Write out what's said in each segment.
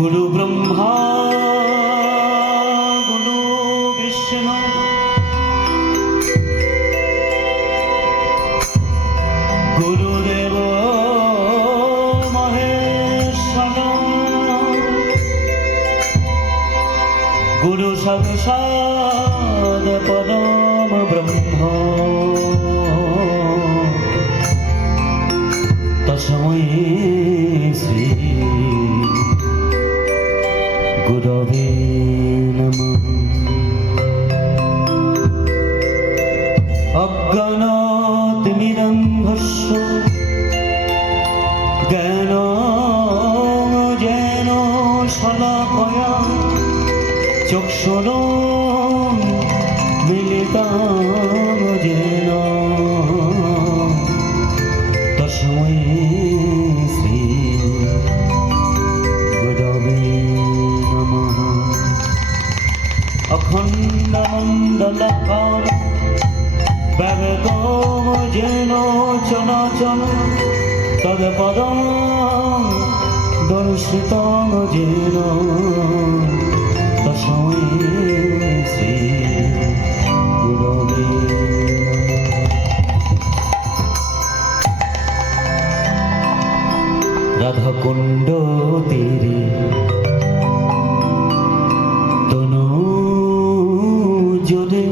গুরু ব্রহ্মা গুরু বিষ্ণু গুরুদেব মহেশ্বর গুরু সাক্ষাৎ পরম ব্রহ্ম তসময় শ্রী মিলিতাম যেন তস্মৈ শ্রী গুরবে নমঃ অখণ্ডমণ্ডলকার ব্যবগম যেন চনাচন তদপদম দর্শিতম যেন তসময় শ্রী রাধাকুণ্ড তীরে তনু জোরে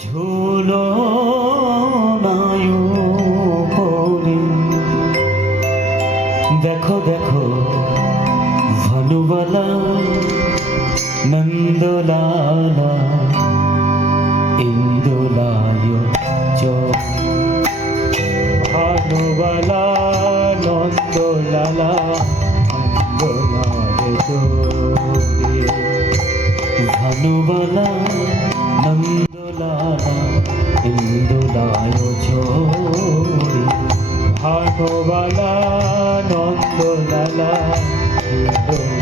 ঝুলো ভানুবালা নন্দলালা ইন্দুলায়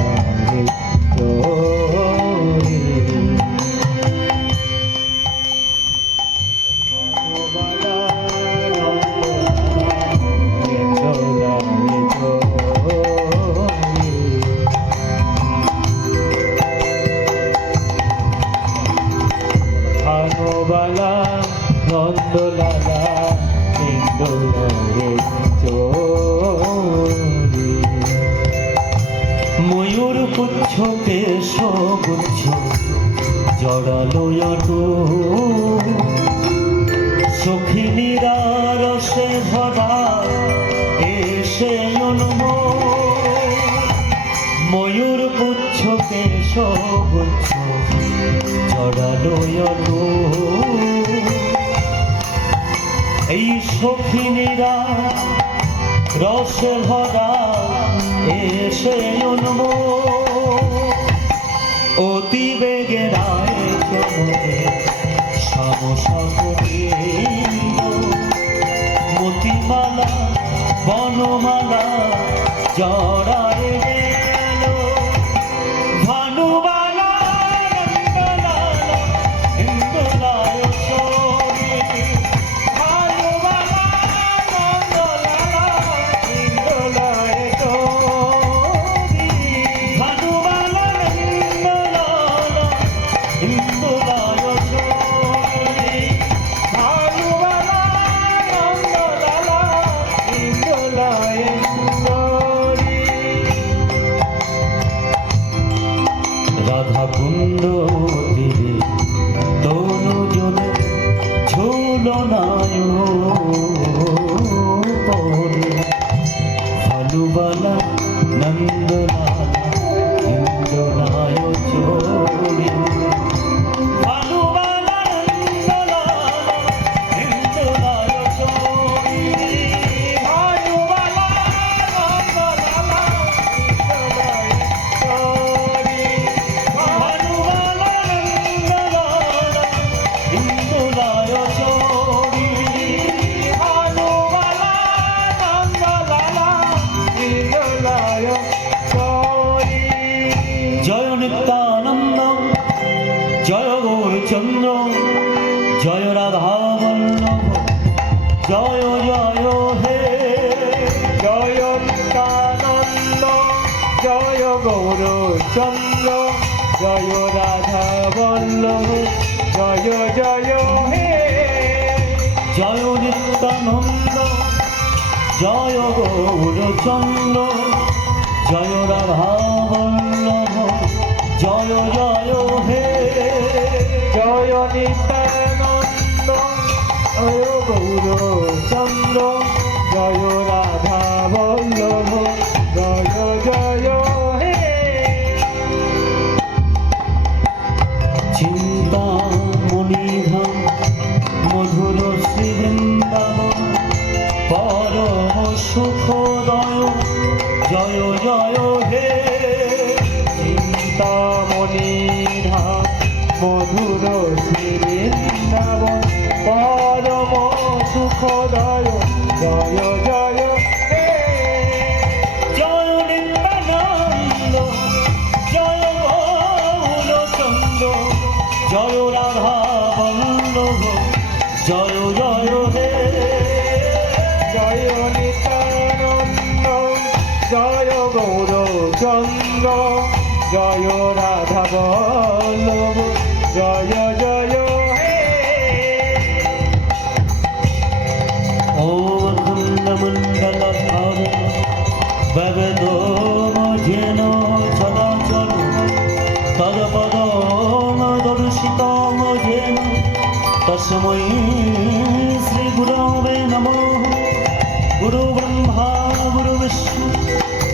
ময়ূর পুচ্ছ কেশ গুচ্ছ জড়ালো অটো সখিনীরা রসে ভরা এসে অনুম ময়ূর পুচ্ছ কেশ গুচ্ছ জড়ালো অটো এই সখিনীরা রসে ভরা এসে অনুম অতি বেগে রায় চমকে মতিমালা বনমালা জড়ায় Oh, চন্দ্র, জয় রাধা বল্লভ, জয় জয়, হে জয় নিত্যানন্দ, জয় গৌরচন্দ্র জয় রাধা বল্লভ, জয় জয়, হে জয় নিত্যানন্দ জয় গৌরচন্দ্র, জয় রাধা বল্লভ, জয় জয়, হে। চিন্তা চিন্তামণিধাম, মধুর শ্রীবৃন্দাবন, পরম সুখদয়, জয় জয়, হে। চিন্তামণি ধাম মধুর সুখদয় জয় জয় জয় নিত্যানন্দ, জয় গৌরচন্দ্র, জয় রাধা বল্লভ, জয় জয়, হে। জয় নিত্যানন্দ জয় জয় समये श्रीगुरवे नमो गुरुब्रह्मा गुरुविष्णु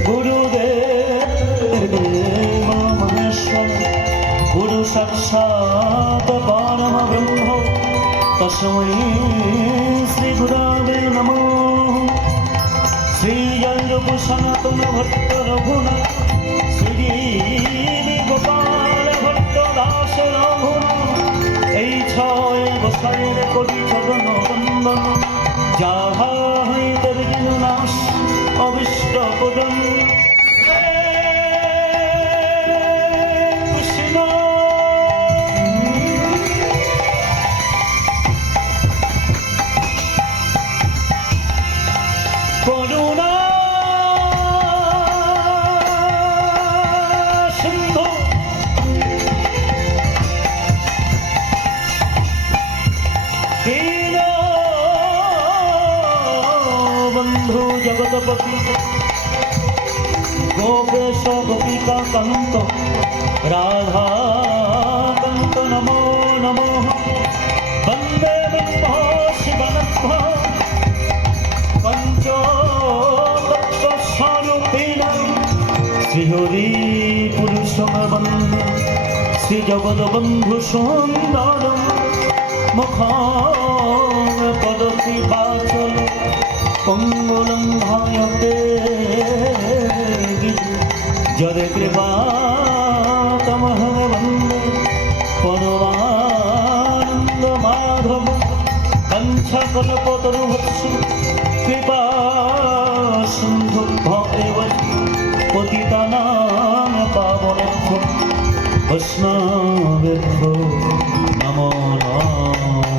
गुरुदेव महेश्वर गुरुसाक्षात् परमब्रह्म तस्मै श्रीगुरवे नमो श्रीयन्दुसनातनभट्ट रघुना श्री गोपाल भट्टदास रघु ছয় করি চরণ বন্দন। যাহা বন্ধু জগৎপতি গোপেশ গোপিকা কান্ত রাধা কান্ত, নমো, নমঃ। বন্দে ব্রহ্ম শিবনভ্য পঞ্চতত্ত্বস্বরূপিণ শ্রীহরি পুরুষম বন্ধু সুন্দর মুখান পদতি বাচল পঙ্গলং ভায়তে যদে কৃপা তমহং বন্দে পরমানন্দ মাধব কঞ্চকল্পতরুভৎসু কৃপা সিন্ধু ভবেব পতিতানাং পাবনেভ্যো, বৈষ্ণবেভ্যো, নমো নমঃ।